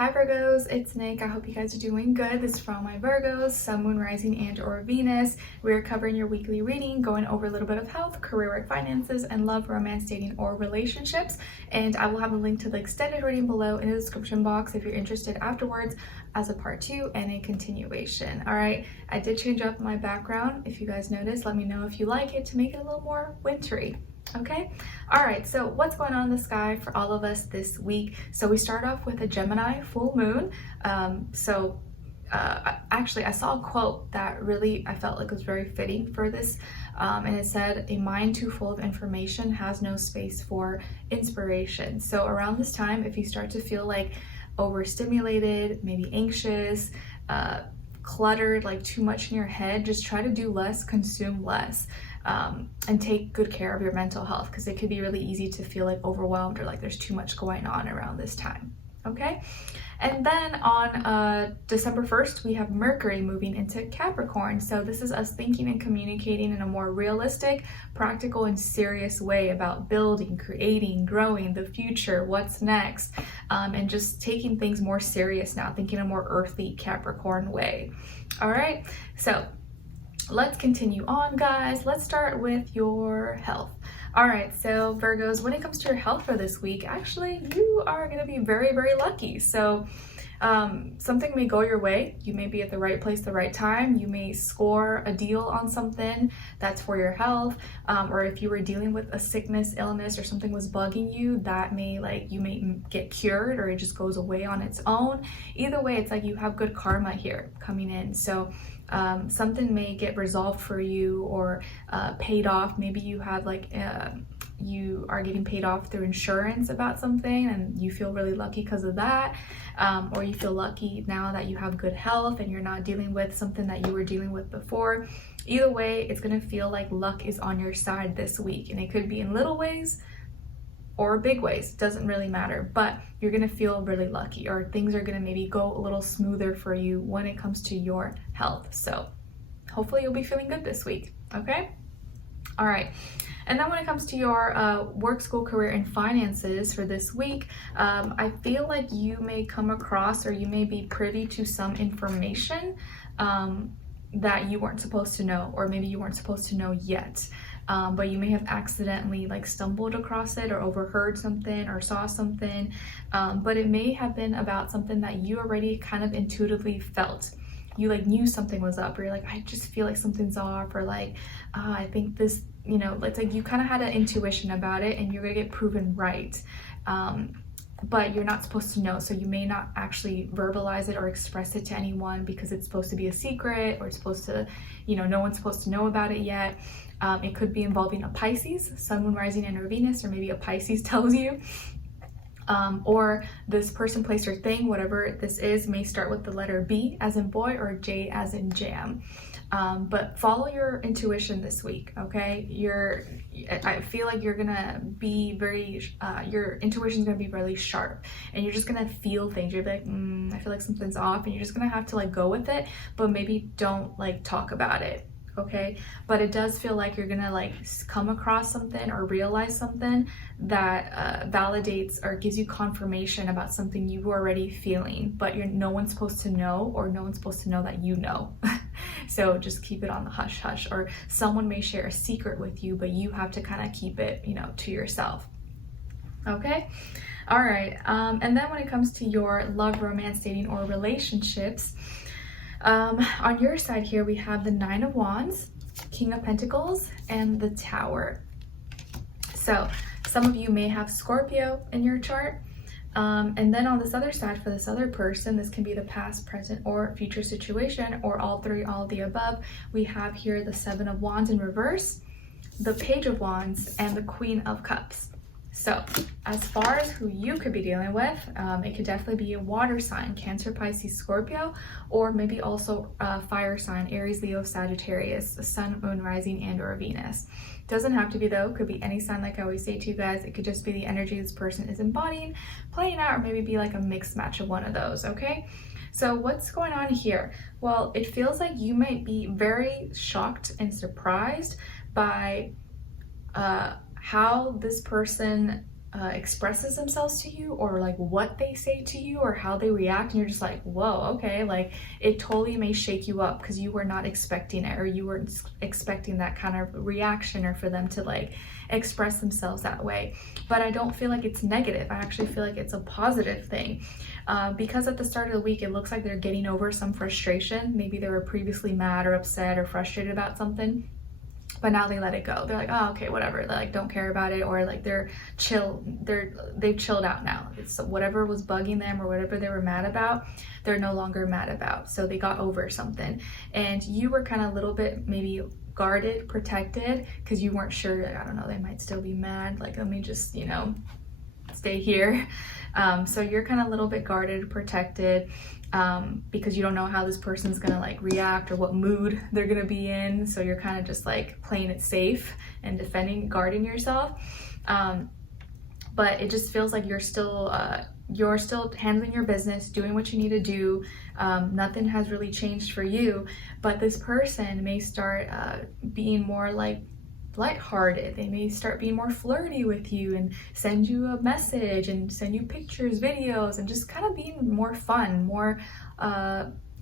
Hi Virgos, it's Nick. I hope you guys are doing good. This is for all my Virgos, Sun, Moon, Rising, and or Venus. We're covering your weekly reading, going over a little bit of health, career, work, finances, and love, romance, dating, or relationships. And I will have a link to the extended reading below in the description box if you're interested afterwards as a part 2 and a continuation. All right, I did change up my background. If you guys noticed, let me know if you like it to make it a little more wintry. Okay, all right, so what's going on in the sky for all of us this week? So we start off with a Gemini full moon. Actually, I saw a quote that really I felt like was very fitting for this, and it said, "A mind too full of information has no space for inspiration." So around this time, if you start to feel like overstimulated, maybe anxious, cluttered, like too much in your head, just try to do less, consume less, and take good care of your mental health, because it could be really easy to feel like overwhelmed or like there's too much going on around this time. Okay, and then on December 1st, we have Mercury moving into Capricorn. So this is us thinking and communicating in a more realistic, practical, and serious way about building, creating, growing, the future, what's next, and just taking things more serious now, thinking in a more earthly Capricorn way. All right, so let's continue on, guys. Let's start with your health. All right, so Virgos, when it comes to your health for this week, actually, you are going to be very, very lucky. So something may go your way. You may be at the right place, the right time. You may score a deal on something that's for your health. Or if you were dealing with a sickness, illness, or something was bugging you, that may you may get cured, or it just goes away on its own. Either way, it's like you have good karma here coming in. So something may get resolved for you or paid off. Maybe you have you are getting paid off through insurance about something and you feel really lucky because of that, or you feel lucky now that you have good health and you're not dealing with something that you were dealing with before. Either way, it's going to feel like luck is on your side this week, and it could be in little ways or big ways, doesn't really matter, but you're gonna feel really lucky, or things are gonna maybe go a little smoother for you when it comes to your health. So hopefully you'll be feeling good this week, okay? All right, and then when it comes to your work, school, career, and finances for this week, I feel like you may come across, or you may be privy to some information that you weren't supposed to know, or maybe you weren't supposed to know yet. But you may have accidentally stumbled across it, or overheard something, or saw something, but it may have been about something that you already kind of intuitively felt. You knew something was up, or you're like, I just feel like something's off, or I think this, it's like you kind of had an intuition about it, and you're gonna get proven right. But you're not supposed to know, so you may not actually verbalize it or express it to anyone because it's supposed to be a secret, or it's supposed to, no one's supposed to know about it yet. It could be involving a Pisces, Sun, Moon, Rising, and or Venus, or maybe a Pisces tells you. Or this person, place, or thing, whatever this is, may start with the letter B as in boy, or J as in jam. But follow your intuition this week, okay? I feel like you're gonna be your intuition's gonna be really sharp, and you're just gonna feel things. You're like, I feel like something's off, and you're just gonna have to go with it, but maybe don't talk about it. Okay, but it does feel like you're gonna come across something or realize something that validates or gives you confirmation about something you were already feeling, but no one's supposed to know, or no one's supposed to know that you know. So just keep it on the hush hush, or someone may share a secret with you, but you have to kind of keep it to yourself. Okay, all right, and then when it comes to your love, romance, dating, or relationships, on your side here, we have the Nine of Wands, King of Pentacles, and the Tower. So some of you may have Scorpio in your chart. And then on this other side, for this other person, this can be the past, present, or future situation, or all three, all of the above. We have here the Seven of Wands in reverse, the Page of Wands, and the Queen of Cups. So as far as who you could be dealing with, it could definitely be a water sign, Cancer, Pisces, Scorpio, or maybe also a fire sign, Aries, Leo, Sagittarius, Sun, Moon, Rising, and or Venus. Doesn't have to be though, could be any sign. Like I always say to you guys, it could just be the energy this person is embodying, playing out, or maybe be a mixed match of one of those, okay? So what's going on here? Well, it feels like you might be very shocked and surprised by how this person expresses themselves to you, or like what they say to you or how they react, and you're just like, whoa, okay, like it totally may shake you up because you were not expecting it, or you weren't expecting that kind of reaction, or for them to like express themselves that way. But I don't feel like it's negative. I actually feel like it's a positive thing, because at the start of the week it looks like they're getting over some frustration. Maybe they were previously mad or upset or frustrated about something, but now they let it go. They're like, oh, okay, whatever. They like don't care about it, or like they've chilled out now. It's whatever was bugging them or whatever they were mad about, they're no longer mad about. So they got over something, and you were kind of a little bit maybe guarded, protected, because you weren't sure. Like, I don't know, they might still be mad. Like, let me just, you know, stay here. So you're kind of a little bit guarded, protected, because you don't know how this person's gonna like react or what mood they're gonna be in. So you're kind of just like playing it safe and defending, guarding yourself. But it just feels like you're still handling your business, doing what you need to do. Nothing has really changed for you, but this person may start being more like lighthearted. They may start being more flirty with you and send you a message and send you pictures, videos, and just kind of being more fun, more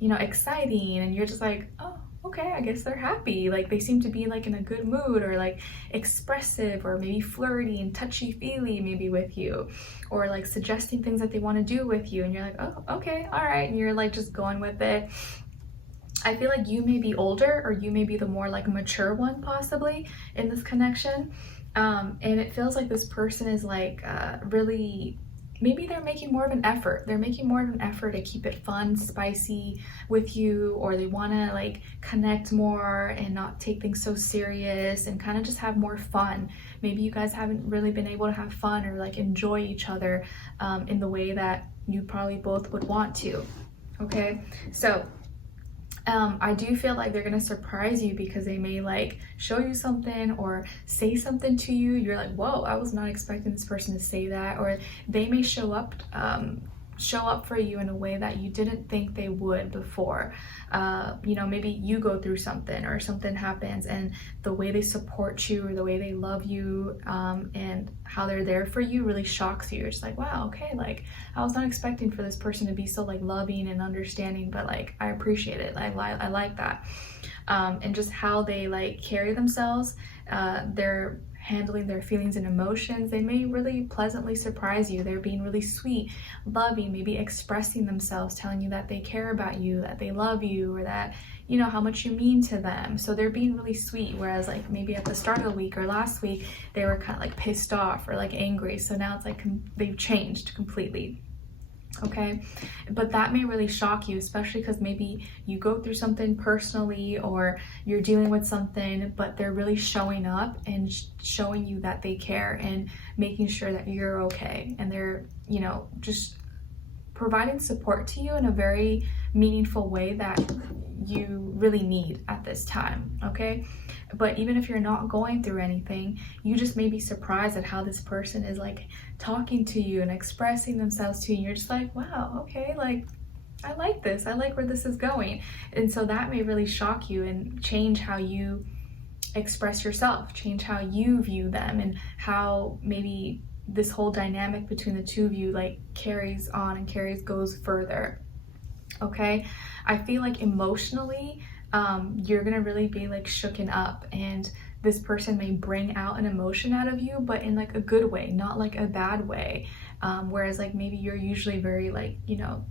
you know, exciting. And you're just like, oh, okay, I guess they're happy. Like they seem to be like in a good mood, or like expressive, or maybe flirty and touchy-feely maybe with you, or like suggesting things that they want to do with you, and you're like, oh, okay, all right, and you're like just going with it. I feel like you may be older, or you may be the more like mature one possibly in this connection. And it feels like this person is like really, maybe they're making more of an effort. They're making more of an effort to keep it fun, spicy with you, or they want to like connect more and not take things so serious and kind of just have more fun. Maybe you guys haven't really been able to have fun or like enjoy each other in the way that you probably both would want to. Okay, so I do feel like they're gonna surprise you, because they may like show you something or say something to you. You're like, whoa, I was not expecting this person to say that. Or they may show up for you in a way that you didn't think they would before. You know, maybe you go through something or something happens, and the way they support you or the way they love you and how they're there for you really shocks you. You're just like, wow, okay, like I was not expecting for this person to be so like loving and understanding, but like I appreciate it. I like that. And just how they like carry themselves, they're handling their feelings and emotions. They may really pleasantly surprise you. They're being really sweet, loving, maybe expressing themselves, telling you that they care about you, that they love you, or that, you know, how much you mean to them. So they're being really sweet, whereas like maybe at the start of the week or last week they were kind of like pissed off or like angry. So now it's like they've changed completely. Okay, but that may really shock you, especially because maybe you go through something personally, or you're dealing with something, but they're really showing up and showing you that they care and making sure that you're okay, and they're, you know, just providing support to you in a very meaningful way that you really need at this time. Okay, but even if you're not going through anything, you just may be surprised at how this person is like talking to you and expressing themselves to you, and you're just like, wow, okay, like I like this, I like where this is going. And so that may really shock you and change how you express yourself, change how you view them, and how maybe this whole dynamic between the two of you like carries on and goes further. Okay, I feel like emotionally you're gonna really be like shooken up, and this person may bring out an emotion out of you, but in like a good way, not like a bad way. Whereas like maybe you're usually very like, you know,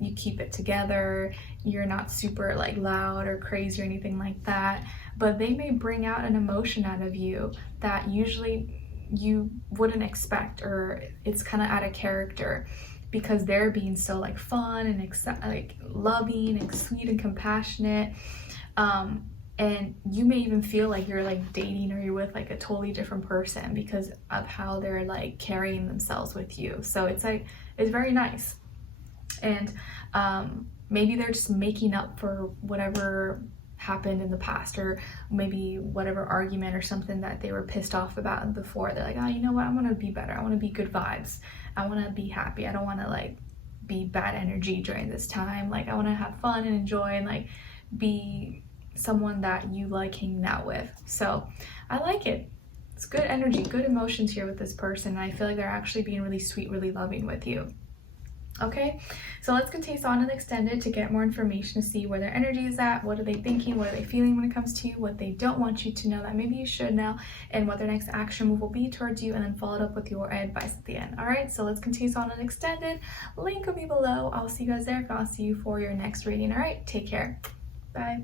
you keep it together, you're not super like loud or crazy or anything like that, but they may bring out an emotion out of you that usually you wouldn't expect, or it's kind of out of character, because they're being so like fun and like loving and sweet and compassionate. And you may even feel like you're like dating, or you're with like a totally different person because of how they're like carrying themselves with you. So it's like, it's very nice. And maybe they're just making up for whatever happened in the past, or maybe whatever argument or something that they were pissed off about before. They're like, oh, you know what, I want to be better, I want to be good vibes, I want to be happy, I don't want to like be bad energy during this time. Like I want to have fun and enjoy and like be someone that you like hanging out with. So I like it. It's good energy, good emotions here with this person, and I feel like they're actually being really sweet, really loving with you. Okay, so let's continue on and extend it to get more information to see where their energy is at, what are they thinking, what are they feeling when it comes to you, what they don't want you to know that maybe you should know, and what their next action move will be towards you, and then follow it up with your advice at the end. All right, so let's continue on and extend it. Link will be below. I'll see you guys there. I'll see you for your next reading. All right, take care. Bye.